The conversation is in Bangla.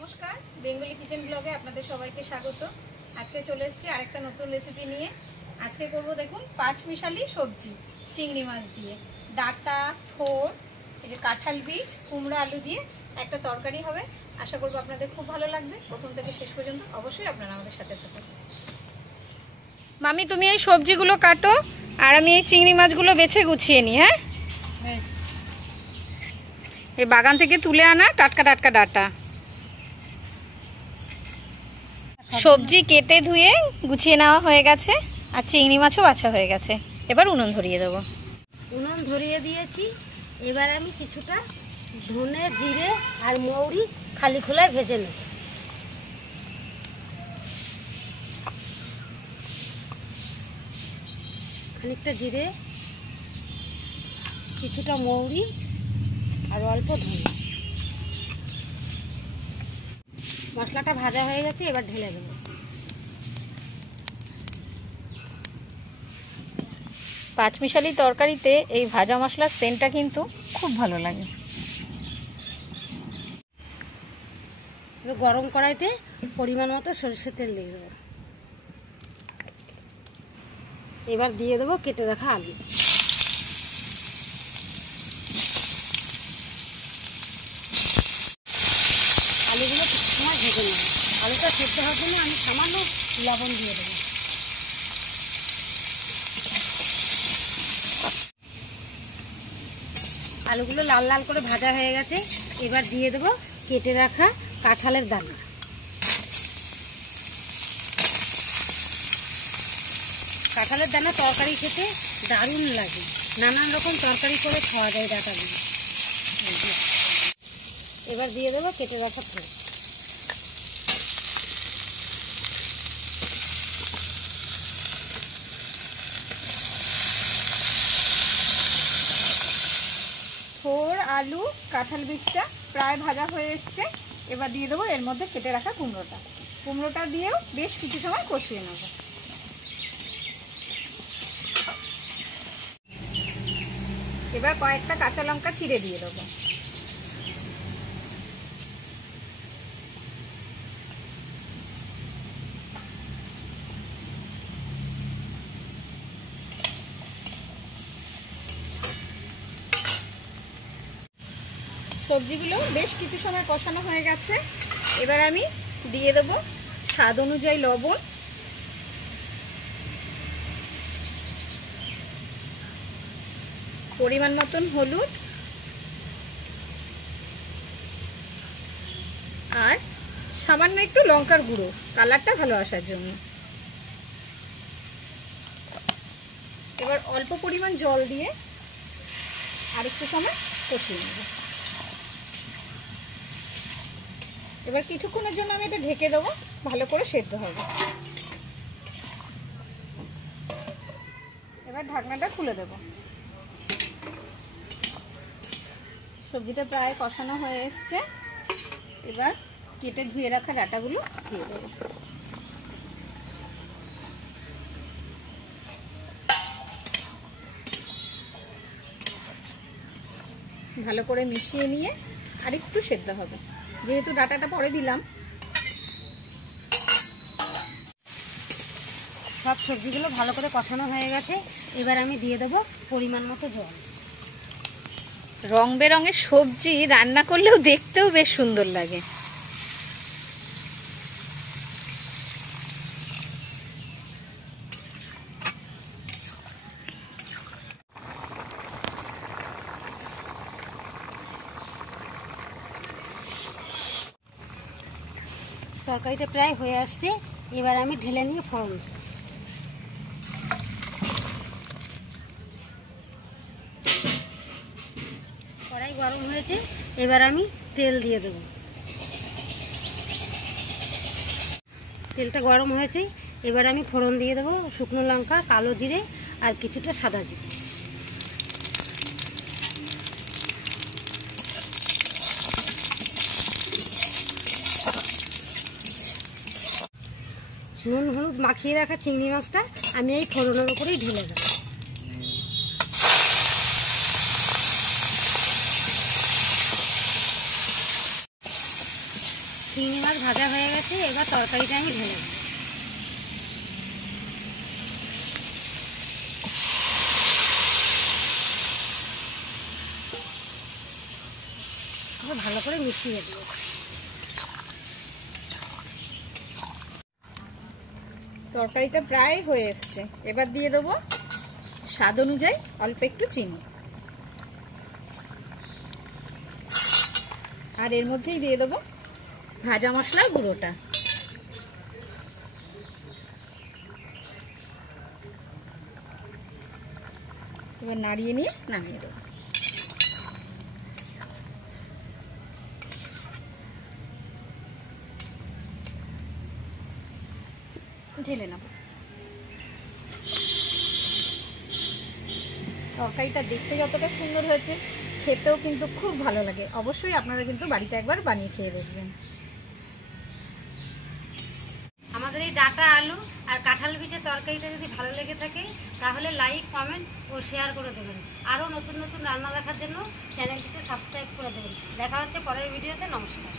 নমস্কার, বেঙ্গলি কিচেন ব্লগে আপনাদের সবাইকে স্বাগত। আজকে চলে এসেছি আরেকটা নতুন রেসিপি নিয়ে। আজকে করব দেখুন পাঁচমিশালি সবজি চিংড়ি মাছ দিয়ে, ডাঁটা, থোর, এই যে কাঁঠাল বীজ, কুমড়ো, আলু দিয়ে একটা তরকারি হবে। আশা করব আপনাদের খুব ভালো লাগবে। প্রথম থেকে শেষ পর্যন্ত অবশ্যই আপনারা আমাদের সাথে থাকুন। মামি, তুমি এই সবজিগুলো কাটো আর আমি এই চিংড়ি মাছগুলো বেছে গুছিয়ে নিই। হ্যাঁ, এই বাগান থেকে তুলে আনা টাটকা টাটকা ডাঁটা। সবজি কেটে ধুয়ে গুছিয়ে নেওয়া হয়ে গেছে আর চিংড়ি মাছও বাছা হয়ে গেছে। এবার উনুন ধরিয়ে দেবো। উনুন ধরিয়ে দিয়েছি। এবার আমি কিছুটা ধনে, জিরে আর মৌরি খালি খোলায় ভেজে নেব। খানিকটা জিরে, কিছুটা মৌরি আর অল্প ধনে। মশলাটা ভাজা হয়ে গেছে, এবার ঢেলে দেবো। পাঁচমিশালি তরকারিতে এই ভাজা মশলার সেন্টটা কিন্তু খুব ভালো লাগে। এবার গরম কড়াইতে পরিমাণ মতো সরষের তেল দিয়ে দেবো। এবার দিয়ে দেবো কেটে রাখা আলু। আলুগুলো কিছু সময় ভেজে নেব। আলুটা সেদ্ধ হওয়ার জন্য আমি সামান্য লবণ দিয়ে দেবো। আলুগুলো লাল লাল করে ভাজা হয়ে গেছে। এবার দিয়ে দেবো কেটে রাখা কাঁঠালের দানা। কাঁঠালের দানা তরকারি খেতে দারুণ লাগে। নানান রকম তরকারি করে খাওয়া যায় ডাঁটা দিয়ে। এবার দিয়ে দেবো কেটে রাখা থোর। থোর, আলু, কাঁঠাল বীজটা প্রায় ভাজা হয়ে এসছে। এবার দিয়ে দেবো এর মধ্যে কেটে রাখা কুমড়োটা। কুমড়োটা দিয়েও বেশ কিছু সময় কষিয়ে নেব। এবার কয়েকটা কাঁচা লঙ্কা চিড়ে দিয়ে দেবো। সবজিগুলো বেশ কিছু সময় কষানো হয়ে গেছে। এবার আমি দিয়ে দেবো স্বাদ অনুযায়ী লবণ, পরিমাণ মতন হলুদ আর সামান্য একটু লঙ্কার গুঁড়ো, কালারটা ভালো আসার জন্য। এবার অল্প পরিমাণ জল দিয়ে আরেকটু সময় কষিয়ে নেব। এবার কিছুক্ষণের জন্য আমি এটা ঢেকে দেবো, ভালো করে সেদ্ধ হবে। এবার ঢাকনাটা খুলে দেব। সবজিটা প্রায় কষানো হয়ে এসছে। এবার কেটে ধুয়ে রাখা ডাঁটাগুলো দিয়ে দেবো। ভালো করে মিশিয়ে নিয়ে আরেকটু সেদ্ধ হবে, যেহেতু ডাঁটাটা পরে দিলাম। সব সবজিগুলো ভালো করে কষানো হয়ে গেছে। এবার আমি দিয়ে দেবো পরিমাণ মতো জল। রং বেরঙের সবজি রান্না করলেও দেখতেও বেশ সুন্দর লাগে। তরকারিটা প্রায় হয়ে আসছে। এবার আমি ঢেলে নিয়ে ফোড়ন। কড়াই গরম হয়েছে। এবার আমি তেল দিয়ে দেব। তেলটা গরম হয়েছে। এবার আমি ফোড়ন দিয়ে দেবো শুকনো লঙ্কা, কালো জিরে আর কিছুটা সাদা জিরে। নুন হলুদ মাখিয়ে রাখা চিংড়ি মাছটা আমি এই ফোড়নের উপরেই ঢেলে দেবো। চিংড়ি মাছ ভাজা হয়ে গেছে, এবার তরকারিটা আমি ঢেলে দেবো। ভালো করে মিশিয়ে দেবো। তরকারিটা প্রায় হয়ে এসছে, এবার দিয়ে দেবো স্বাদ অনুযায়ী অল্প একটু চিনি, আর এর মধ্যেই দিয়ে দেবো ভাজা মশলার গুঁড়োটা। এবার নাড়িয়ে নিয়ে নামিয়ে দেবো। ঢেলে নেব। তরকারিটা দেখতে যতটা সুন্দর হয়েছে, খেতেও কিন্তু খুব ভালো লাগে। অবশ্যই আপনারা কিন্তু বাড়িতে একবার বানিয়ে খেয়ে দেখবেন। আমাদের এই ডাঁটা আলু আর কাঁঠাল বীজের তরকারিটা যদি ভালো লেগে থাকে তাহলে লাইক, কমেন্ট ও শেয়ার করে দেবেন। আরও নতুন নতুন রান্না দেখার জন্য চ্যানেলটিতে সাবস্ক্রাইব করে দেবেন। দেখা হচ্ছে পরের ভিডিওতে। নমস্কার।